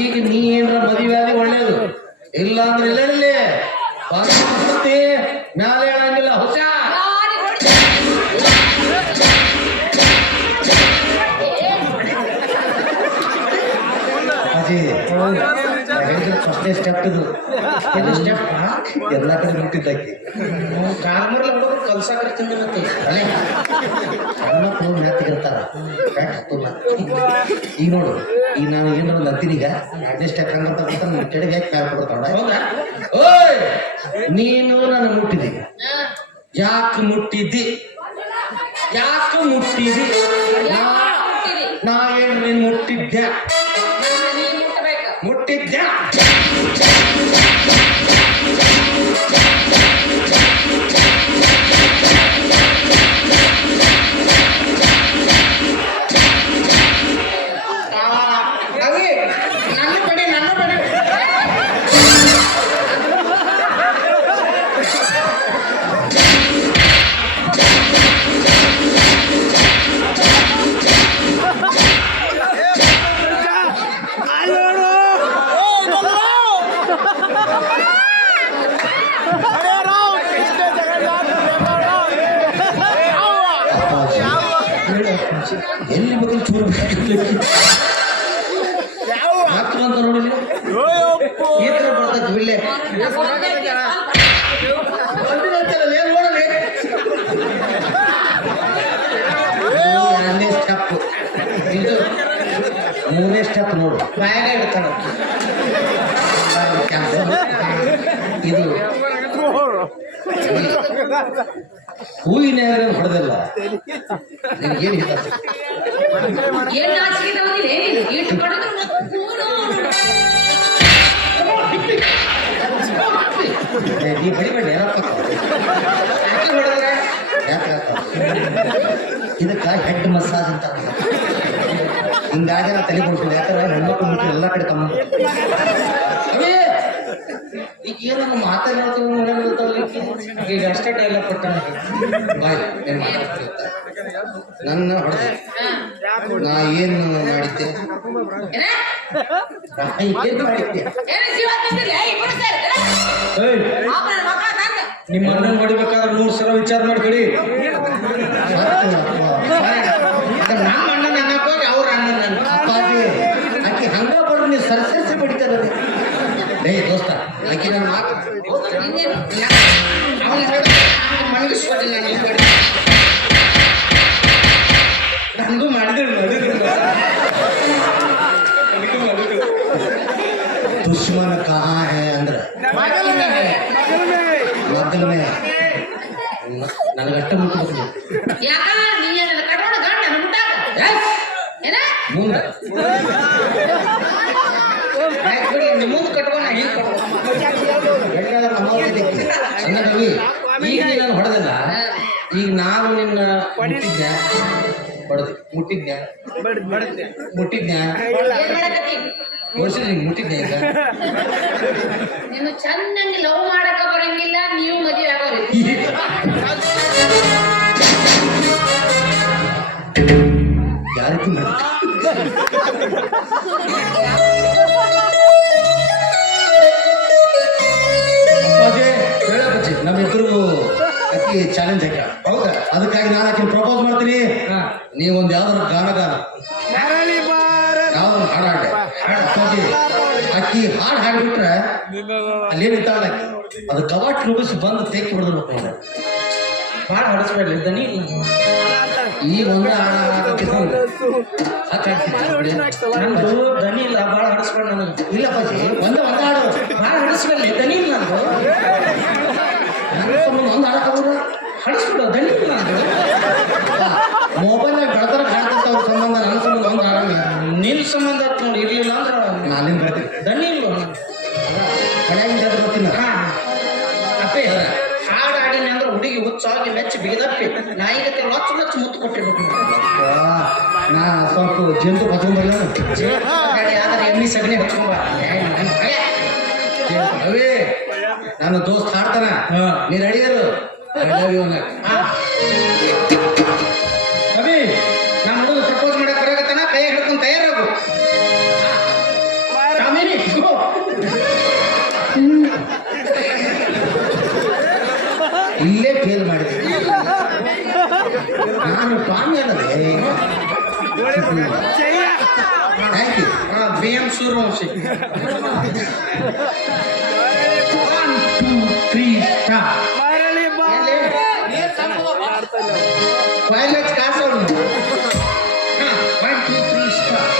ಈಗ ನೀ ಏನ್ರ ಮದುವೆ ಆಗಿ ಒಳ್ಳೇದು ಇಲ್ಲ ಅಂದ್ರೆ ಇಲ್ಲ ಇಲ್ಲಿ ಮ್ಯಾಲೆ ಹೇಳಂಗಿಲ್ಲ ಹುಷ ಅಜಿ ಫಸ್ಟ್ನೇ ಸ್ಟೆಪ್ ಇದು ಇದು ಸ್ಟೆಪ್ ಎಲ್ಲ ಕಡೆ ಬಿಟ್ಟಿದ್ದಾಕಿ ಕಾಲ್ಮರ್ಲ ಹುಡುಗರು ಕಲ್ಸಾಕರ್ತೀನಿ ಮತ್ತೆ ಅಲ್ಲೇ ಹೆಣ್ಮಕ್ಳು ಮ್ಯಾತಿಗಿರ್ತಾರ ಈಗ ನೋಡು ಈಗ ನಾನು ಏನಾರ ಒಂದು ಅಂತೀನೀಗ 2ನೇ ಸ್ಟೆಪ್ ಹೆಂಗಂತ ನನ್ನ ಕೆಳಗೆ ಯಾಕೆ ಮ್ಯಾಲ ಕೊಡ್ತಾಳ ಹೌದಾ ಓಯ್ ನೀನು ನಾನು ಮುಟ್ಟಿದಿ ಯಾಕೆ ಮುಟ್ಟಿದ್ದಿ ಯಾಕೆ ಮುಟ್ಟಿದಿ ನಾ ಏನು ನೀನು ಮುಟ್ಟಿದ್ದೆ ನೀನ್ ಮುಟ್ಟಬೇಕು ಮುಟ್ಟಿದ್ದೆ ಅವಿ ನನ್ನ ಬಡಿ ಎಲ್ಲಿ ಬಗ್ಗೆ ಚೂರು ಮಾತ್ರ ಅಂತ ನೋಡಿಲ್ಲ ಈ ಥರ ಬರ್ತದೆ ಬಿಲ್ಲೆ ನೋಡಲಿ 2ನೇ ಸ್ಟೆಪ್ ಇದು 3ನೇ ಸ್ಟೆಪ್ ನೋಡು ಬ್ಯಾಗ ಇಡ್ತಾಳ ಇದು ಹೂವಿನ ಹೊಡೆದಿಲ್ಲ ನಿನಗೇನು ಹಿತ ಏನ್ ನಾಚಿಕೆ ಹೋಗಿಲ್ಲ ಇಟ್ಟು ಕೊಡೋದು ನೀ ಬಡಿಬೇಡಿ ಏನಪ್ಪ ಯಾಕೆ ಹೊಡೆದ್ರೆ ಯಾಕೆ ಇದಕ್ಕೆ ಹೆಡ್ ಮಸಾಜ್ ಅಂತ ಹಿಂಗಾಗಿ ನಾ ತಲೆ ಕೊಡ್ತೀನಿ ಯಾಕಂದ್ರೆ ಹೆಣ್ಮಕ್ಳು ಮಕ್ಕಳು ಎಲ್ಲ ಕಡೆ ತಮ್ಮ ಅವೇ ಈಗ ಏನನ್ನು ಮಾತಾಡ್ತೀವಿ ಈಗ ಅಷ್ಟೇ ಡೈಲಾಗ್ ಕೊಟ್ಟ ಬಾಯ್ ಏನು ಮಾತಾಡ್ತೀವಿ ನನ್ನ ಹೊಡೆದೆ ನಾ ಏನು ಮಾಡಿದ್ದೆ ಏನ ನಾ ಏನು ಮಾಡಿದ್ದೆ ಏನ ಜೀವ ತಂದಿಲ್ಲ ಇಬ್ಬರು ಸೇರಿದ್ರೆ ಏಯ್ ಆಪನ ಮಕ್ಕಳ ತಂದೆ ನಿಮ್ಮ ಅಣ್ಣನ ಹೊಡಿಬೇಕಾದ್ರೆ 100 ಸಲ ವಿಚಾರ ಮಾಡ್ಕೊಡಿ ನಮ್ಮ ಅಣ್ಣನ ಅನ್ನಕ್ಕೆ ಹೋಗಿ ಅವ್ರ ಅಣ್ಣನ ಅಪ್ಪಾಜಿ ಆಕೆ ಹಂಗ ಬಡ್ದು ನೀವು ಸರ್ಸರಿಸಿ ಬಡಿತಾರೆ ಡೇ ದೋಸ್ತ ಆಕೆ ನನ್ನ ಮಾತು ಇನ್ನೇನು ಅವನ ಮನಗಿಸ್ಕೊಟ್ಟಿಲ್ಲ ನೀವು ಬಡಿ ನನಗೂ ಮಾಡಿದ್ರು दुश्मन कहाँ है ಅಂದ್ರೆ ಮಗಲ್ ಮೇ ನನಗೆ ಅಟ್ಟ ಮುಟ್ಬೇಕು ಯಾಕ ನೀ ನನ್ನ ಕಟ್ಕೊಂಡ ಗಂಡ ನನ್ನ ಮುಟ್ಟಾಕ ಏನ ಮುಂದೆ ನಿಮ್ಮ ಮುಂದೆ ಕಟ್ಕೊಂಡು ಹಿಂಗೆ ಕಟ್ಕೊಂಡು ಎಲ್ಲಾದ್ರೂ ನಮ್ಮ ಸಣ್ಣ ರವಿ ಈಗ ನೀ ನಾನು ಹೊಡೆದಿಲ್ಲ ಈಗ ನಾನು ನಿನ್ನ ಮುಟ್ಟಿದ್ದೆ ಬಡದಿ ಮುಟ್ಟಿದ್ನ್ಯಾ ಮುಟ್ಟಿದ್ನ್ಯಾ ಏನ್ ಮಾಡಕತ್ತಿ ತೋರಿಸಿದ್ರಿ ಮುಟ್ಟಿದ್ನ್ಯಾ ಈಗ ನೀನು ಚೆನ್ನಾಗಿ ಲವ್ ಮಾಡಕ ಬರಂಗಿಲ್ಲ ನೀವು ಮದುವೆ ಆಗೋರಿ ಯಾರಿಗೂ ಹೇಳಪ್ಪಚ್ಚಿ ನಮ್ಮಿಬ್ರಿಗೂ ಅಕ್ಕಿ ಚಾಲೆಂಜ್ ಹಾಕ ಹೌದಾ ಅದಕ್ಕಾಗಿ ನಾನು ಆಕೆ ಪ್ರಪೋಸ್ ಮಾಡ್ತೀನಿ ನೀವೊಂದು ಯಾವ್ದಾರು ಗಾನ ಯಾವ್ದೊಂದು ಹಾಡು ಅಪ್ಪಾಜಿ ಅಕ್ಕಿ ಹಾಡು ಹಾಡ್ಬಿಟ್ರೆ ಅಲ್ಲೇನಿದ್ದಾಳ ಅದು ಕವಾಟ್ ನುಡಿಸಿ ಬಂದು ತೆಕ್ಕಿ ಬಿಡಬೇಕು ಭಾಳ ಹಡಿಸ್ಬೇಡ್ಲಿ ದನಿ ಈಗ ಒಂದು ನಂದು ದನಿ ಇಲ್ಲ ಭಾಳ ಹಡಿಸ್ಬೇಡ ನನಗೆ ಇಲ್ಲ ಅಪ್ಪಾಜಿ ಒಂದು ಹಾಡು ಭಾಳ ಹಡಿಸ್ಬೇಡ್ಲಿ ದನಿ ಇಲ್ಲ ನಂದು ಒಂದು ಹಾಡಕ್ಕಾಗೋದು ಹಡಿಸ್ಬಿಡು ದನಿ ಇಲ್ಲ ನಂದು ಮೊಬೈಲ್ನಾಗ ಬೆಳತರ ಕಾಣ್ತಂತ ಅವ್ರ ಸಂಬಂಧ ನನ್ನ ಸಂಬಂಧ ಒಂದು ಹಾಡಂಗಿಲ್ಲ ನಿಲ್ ಸಂಬಂಧ ಆತ್ ನೋಡಿ ಇರ್ಲಿಲ್ಲ ಅಂದ್ರೆ ನಾನೇನು ಹೇಳ್ತೀನಿ ದನಿ ಇಲ್ಲ ಹಳೆಯಿಂದ ಬರ್ತೀನಿ ಹಾ ಅಪ್ಪೆ ಹಾಡು ಹಾಡಿನಿ ಅಂದ್ರೆ ಹುಡುಗಿ ಹುಚ್ಚಾಗಿ ಮೆಚ್ಚಿ ಬಿಗಿದಪ್ಪಿ ನಾಯಿಗತ್ತೆ ಲೊಚ್ಚ ಲೊಚ್ಚ ಮುತ್ತು ಕೊಟ್ಟಿರ್ಬೇಕು ನಾ ಸ್ವಲ್ಪ ಜಂತು ಹಚ್ಕೊಂಬಲ್ಲ ಆದ್ರೆ ಎಣ್ಣೆ ಸಗಣಿ ಹಚ್ಕೊಂಬ ಅವೇ ನನ್ನ ದೋಸ್ತ್ ಹಾಡ್ತಾನ ನೀ ರೆಡಿಯರು ಅಭಿ ನಮ್ಮ ಹುಡುಗ ಪ್ರಪೋಸ್ ಮಾಡಕ್ ಬರಾಕತ್ತಾನ ಕೈ ಹಿಡ್ಕೊಂಡು ತಯಾರಾಗು ಕಾಮಿನಿ ಗೋ ಇಲ್ಲೇ ಫೇಲ್ ಮಾಡಿದೆ ನಾನು ಸ್ವಾಮಿ ಅಲ್ಲದೆ thank you B M Suryavanshi 1 2 3 start pilot ಕಾಸು 1 2 3 ಸ್ಟಾರ್ಟ್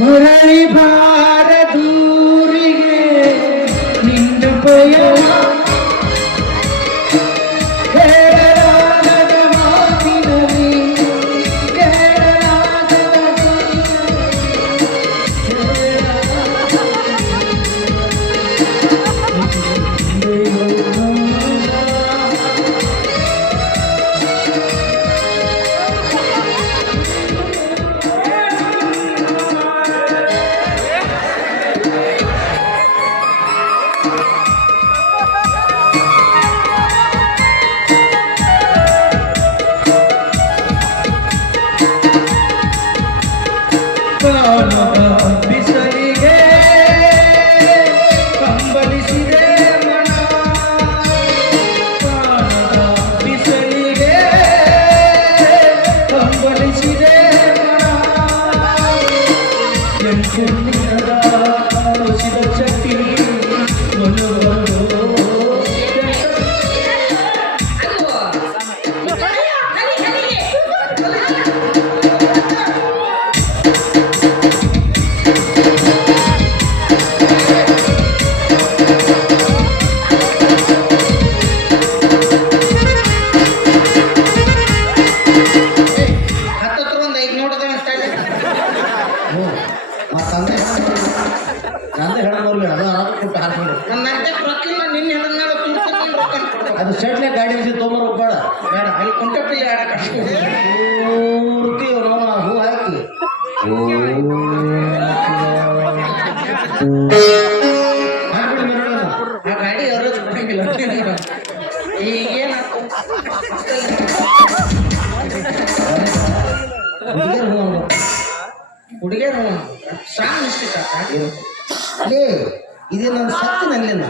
ಮುರಳಿ ಭಾರದೂರಿಗೆ ನಿಂದು ಪಯಣ ಬಿಸಲಿಗೆ ಕಂಬಳಿಸಿದೆ ಮನ ಬಿಸಲಿಗೆ ಕಂಬಳಿಸಿದೆ ಮನ ಎಂಟುನಿರದ ಋಷಿದ ಶಕ್ತಿ ನಂದೇ ಹೇಳೋರ್ಲಿ ಅದು ಕೊಟ್ಟು ಹಾಕೊಂಡು ಅದು ಶೆಟ್ಲೆ ಗಾಡಿ ಬಿಸಿ ತೊಗೊಂಬರ್ ಬೇಡ ಬೇಡ ಅಲ್ಲಿ ಕುಂಟಪಿಲ್ಲಿ ಆಡಕ್ಕೆ ಅಷ್ಟು ಪೂರ್ತಿ ಹೂ ಹಾಕಿ ಹಾಕ್ಬಿಡಿ ಮೆರವಣಿಗೆ. ಆ ಗಾಡಿ ಅವರೇಜ್ ಬರಂಗಿಲ್ಲ ಈಗೇನಾಯ್ತು ಹುಡುಗಿಯರು ಹೂ ಅನ್ಬೇಕು. ಹುಡುಗಿಯರು ಸಾಂಗ್ ಇಷ್ಟ ಅಲ್ಲೇ ಇದೇ ನನ್ನ ಸತ್ತು ನನ್ಲಿಲ್ಲ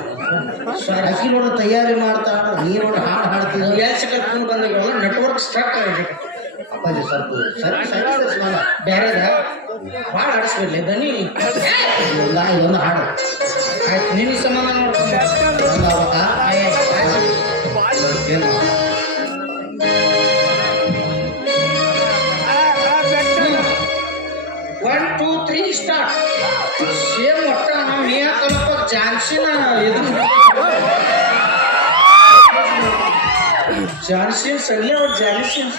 ಅಕ್ಕಿ ನೋಡು ತಯಾರಿ ಮಾಡ್ತಾಳ ನೀ ನೋಡು ಹಾಡು ಹಾಡ್ತೀವಿ ಎಲ್ಲಿ ಸಿಕ್ಕೂ ಬಂದಾಗ ನೆಟ್ವರ್ಕ್ ಸ್ಟ್ರಕ್ ಆಗಿದೆ ಅಪ್ಪಾಜಿ ಸ್ವಲ್ಪ ಸರಿ ಸರಿ ಬೇರೆದ ಭಾಳ ಆಡಿಸ್ಬಿಡ್ಲಿ ದನಿ ಇಲ್ಲ ಇದೊಂದು ಹಾಡು ಆಯ್ತು ನಿನ್ನ ಸಂಬಂಧ ನೋಡ್ಕೊಂಡು ಒಂದು ಅವಾಗ ಏನು 1 2 3 ಸ್ಟಾರ್ಟ್ ಸೇಮ್ ಒಟ್ಟ ನಾವು ನೀ ಹಾಕಲಪ್ಪ ಜಾನ್ಸಿನ ಇದನ್ನ ಜಾನ್ಸಿನ್ ಸಲ್ಲೆ ಅವ್ರು ಜಾನ್ಸಿನ್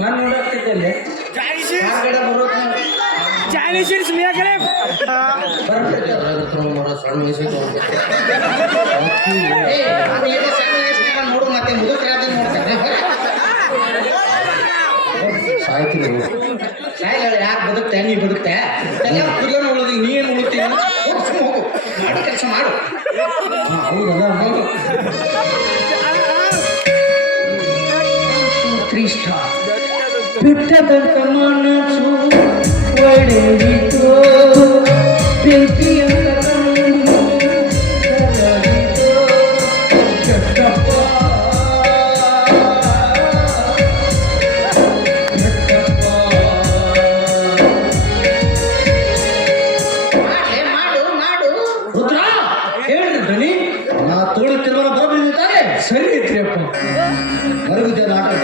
ನಾನು ನೋಡಾಕ್ತಿದ್ದಲ್ಲಿ ಆ ಕಡೆ ಬರೋದು ಸಣ್ಣ ವಯಸ್ಸಿಗೆ ಏ ಅದು ಏನೋ ಸಣ್ಣ ವಯಸ್ಸಿನಾಗ ನೋಡು ಮತ್ತೆ ಮುದುಕರಾದ ನೋಡ್ತಾರೆ ಸಾಯ್ತೀನಿ ಯಾಕೆ ಬದುಕ್ತೆ ನೀ ಬದುಕ್ತೆ ಎಲ್ಲ ಕುಲನ ಉಳಿದಿ ನೀ ಏನು ಉಳಿತೀಯ ಹೋಗು ಮಾಡು ಕೆಲಸ ಮಾಡು ಹೌದಲ್ಲ ಹೌದು 3 ಸ್ಟಾರ್ ಬಿಟ್ಟದಂತ ಮನಸ್ಸು ಒಡೆಯಿತು ಬೆಂಕಿಯಂತ ಕಣ್ಣು ಕರಗಿತು ಕೆಟ್ಟಪ್ಪ ಕೆಟ್ಟಪ್ಪ ಮಾಡು ಮಾಡು ರುದ್ರ ಹೇಳ್ರಿ ಧ್ವನಿ ನಾ ತೋಳಿ ತಿರುಮಲ ಬರಬಿಡಿದ್ದಾರೆ ಸರಿ ಐತ್ರಿ ಅಪ್ಪ ಮರುಗಿದ್ದೆ ನಾಟಕ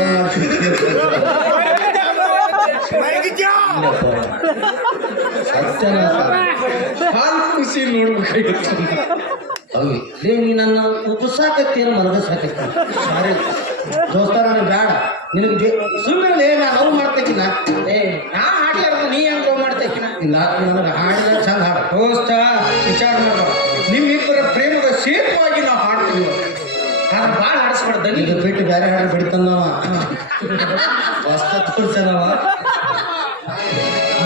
ಸತ್ಯನ ಹಾಲು ಖುಷಿ ನೋಡ್ಬೇಕಾಗಿತ್ತು ಅವಿ ಲೇ ನೀ ನನ್ನ ಉಪಸಾಕತ್ತೇನು ಮಲಗಸಾಕತ್ತಿ ಸಾರಿ ದೋಸ್ತ ನನಗೆ ಬೇಡ ನಿನಗೆ ಸುಮ್ಮನೆ ನಾ ಲವ್ ಮಾಡ್ತೇಕಿನ ಏ ನಾ ಹಾಡ್ಲಾರ್ದು ನೀ ಹೆಂಗ್ ಲವ್ ಮಾಡ್ತೇಕಿನ ಇಲ್ಲ ನನಗೆ ಹಾಡಿದ ಚಂದ ಹಾಡ ದೋಸ್ತ ವಿಚಾರ ಮಾಡ ನಿಮ್ಮಿಬ್ಬರ ಪ್ರೇಮದ ಸೇತುವಾಗಿ ನಾವು ಹಾಡ್ತೀವಿ ಆದ್ರೆ ಭಾಳ ಹಾಡಿಸ್ಬಾರ್ದು ಇದು ಬಿಟ್ಟು ಬೇರೆ ಹಾಡು ಬಿಡ್ತಾನವ ಹೊಸ್ತ ತೋರ್ಸನವ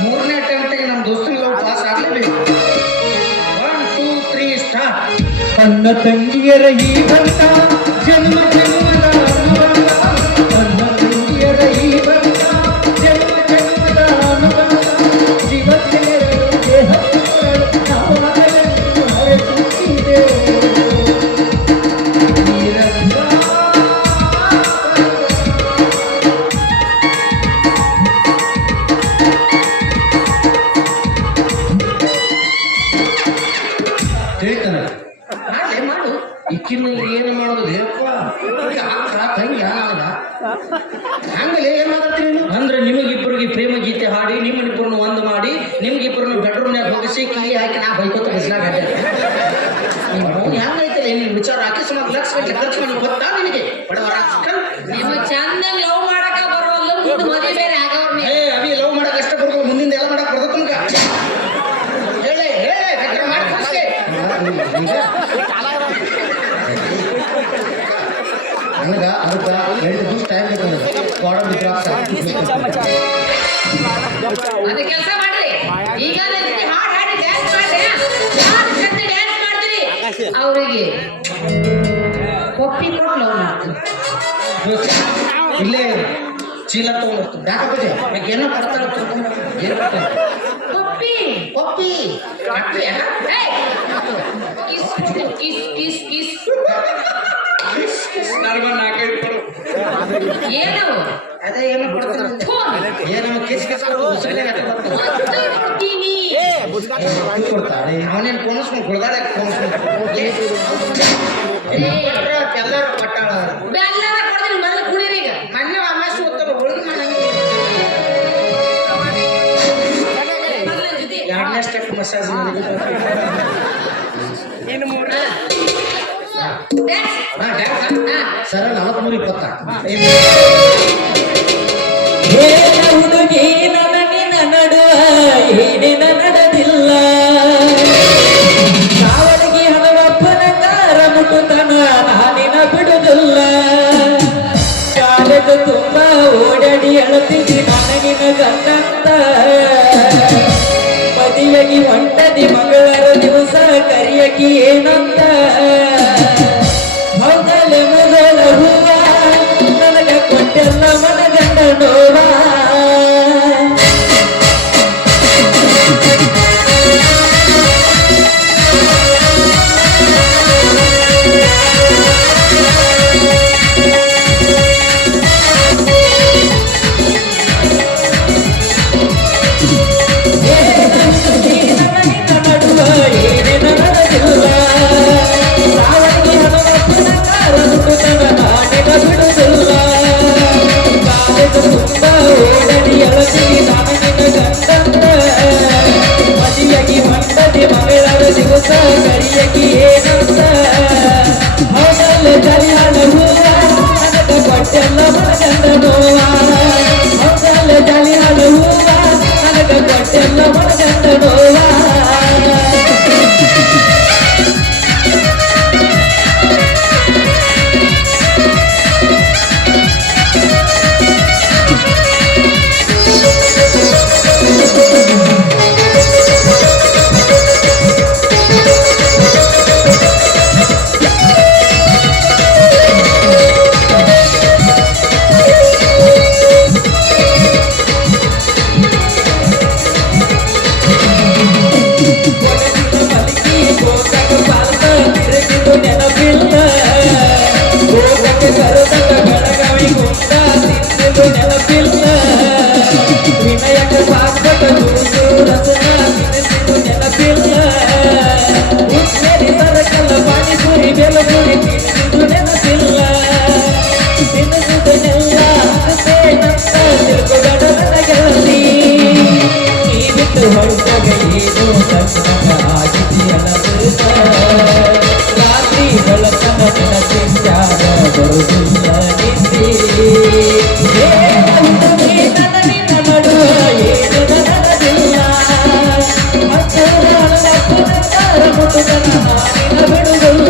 3ನೇ ಅಟೆಂಪ್ಟಿಗೆ ನಮ್ಮ ದೋಸ್ತನ ಲವ್ ಪಾಸ್ ಆಗ್ಲೇಬೇಕು 1 2 3 ಸ್ಟಾರ್ಟ್ ಅಣ್ಣ ತಂಗಿಯರ ಈ ಬಂಟ ಜನ್ಮ ಜನ್ಮದ ಅನುಬಂಧ ಅಣ್ಣ ತಂಗಿಯರ ಈ ಬಂಟ ಜನ್ಮ ಜನ್ಮದ ಅನುಬಂಧ ಜೀವಕ್ಕೆ ದೇಹ ನಾವಾಗಲೆಂದು ಹರಸುತ್ತಿದೆ ತಿಳಿತಾನೆ ಮಾಡು ಇಕ್ಕಿನ ಏನು ಮಾಡೋದು ಹೇಳಪ್ಪ ಅಕ್ಕ ತಂಗಿ ನನಗ ಹಂಗಲೇ ಏನ್ ಮಾತಾಡ್ತೀನಿ ನೀನು ಅಂದ್ರೆ ನಿಮಗಿಬ್ಬರಿಗೆ ಪ್ರೇಮ ಗೀತೆ ಹಾಡಿ ನಿಮ್ಮನಿಬ್ಬರನ್ನು ಒಂದು ಮಾಡಿ ನಿಮ್ಗಿಬ್ಬರನ್ನು ಬೆಡ್ರೂಮ್ನಾಗ ಹೋಗಿಸಿ ಕೀ ಹಾಕಿ ನಾ ಬೈಕೋತ ಬಿಸ್ಲಾಗ ಹೆಂಗೈತಲ್ಲ ನಿನ್ ವಿಚಾರ ಹಾಕಿ ಸುಮಾರು ಲಕ್ಷ ಗಂಟೆ ಖರ್ಚು ಮಾಡಿ ಗೊತ್ತಾ ನಿನಗೆ ಬಡವ ರಾಸ್ಕಲ್. ನೀವು ಚಂದಾಗ ಲವ್ ಮಾಡಕ ಬರೋಲ್ಲ ಮುಂದೆ ಮದುವೆ ಬೇರೆ ಆಗವ್ರ ಏ ಅವಿ ಲವ್ ಮಾಡಕ್ ಅಷ್ಟ ಬರ್ಬೋದು ಮುಂದಿಂದ ಎಲ್ಲ ಮಾಡಕ್ ಬರ್ತದ ನಿಮ್ಗ ಹೇಳೇ ಹೇಳೇ ಬೇಕಾದ್ರೆ ಮಾಡಿ ಖುಷಿ. ನನಗ ಅದಕ್ಕ 2 ದಿವಸ ಟೈಮ್ ಬೇಕು ನನಗೆ ಗೋಡ ಬಿದ್ರ ಅದೇ ಕೆಲಸ ಮಾಡ್ರಿ ಈಗ ನನ್ನ ಜೊತೆ ಹಾಡ್ ಹಾಡಿ ಡ್ಯಾನ್ಸ್ ಮಾಡ್ರಿ ಯಾರ ಜೊತೆ ಡ್ಯಾನ್ಸ್ ಮಾಡ್ತೀರಿ ಅವರಿಗೆ ಪಪ್ಪಿ ಕೊಟ್ಟು ಲವ್ ಮಾಡ್ತೀನಿ ಇಲ್ಲೇ ಚೀಲ ತಗೊಂಡ್ಬರ್ತೀನಿ ಯಾಕಪ್ಪ ಏನೋ ಬರ್ತಾಳೆ ಏನು ಬರ್ತಾನೆ ಪಪ್ಪಿ ಪಪ್ಪಿ ಕಟ್ರಿ ಕಿಸ್ ಕಿಸ್ ಕಿಸ್ ಕಿಸ್ ನನಗೊಂದು 4-5 ಕೊಡು ಏನವು ಅದೇ ಏನೋ ಕೊಡ್ತಾನೆ ಏನೋ ಕಿಸ್ ಕಿಸ್ ಕೊಡ್ತೀನಿ ಕೊಡ್ತಾರೆ ಅವನೇನು ಕೊನಸ್ಕೊಂಡು ಕೊಡ್ದಾರೆ ಎಲ್ಲರೂ ಕೊಟ್ಟಾಳ ಬೆಲ್ಲನ ಕೊಡ್ತೀನಿ ಮೊದಲು ಕುಡೀರಿ ಈಗ ಮೊನ್ನೆ ಅಮಾಸೆ ಹೊತ್ತಲ್ಲ ಹೋಳಿಗೆ ಮಾಡಂಗಿಲ್ಲ ಮೊದಲ ಜೊತೆ 2ನೇ ಸ್ಟೆಪ್ ಮಸಾಜ್ ಡ್ಯಾನ್ಸ್ ಸರ 43-20 ಹುಡುಗಿ ನನಗಿನ ನಡುವ ಏನಿನ ನಡೆದಿಲ್ಲ ಸಾವಳಿಗೆ ಹಣವಪ್ಪನ ಕಾರ ಮುಟ್ಟುತನ ನಾನಿನ ಬಿಡುದಿಲ್ಲ ಕಾಲೇಜು ತುಂಬ ಓಡಾಡಿ ಅಳತಿದ್ದಿ ನನಗಿನ ಗಂಡಂತ ಮದಿಯಾಗಿ ಹೊಂಟದಿ ಮಂಗಳವಾರ ದಿವಸ ಕರಿಯಕಿ ಏನಂತ ಹೌದಲೆ ಮೊದಲ ಹೂವ ನನಗ ಕೊಟ್ಟೆಲ್ಲ ಮನಗಂಡ ನೋವ ನಡುವ ಏನೇನ ನಡೆದಿಲ್ಲ ಎಲ್ಲಿ ಹೊರಟಾಗ ಏನು ತಕ್ಷಣ ಆಗಿದೆಯಲ್ಲ ರಾತ್ರಿ ಬೆಳತನ ನಿನ್ನ ಚಿಂತ್ಯಾಗ ಬರುವುದಿಲ್ಲ ನಿಂದಿ ಏನಾಯಿತು ನನ್ನ ನಿನ್ನ ನಡುವ ಏನು ನನಗದಿಲ್ಲ ಹತ್ತಿರ ಮುಟ್ಟುಗನ ನಾನಿನ ಬಿಡುವುದಿಲ್ಲ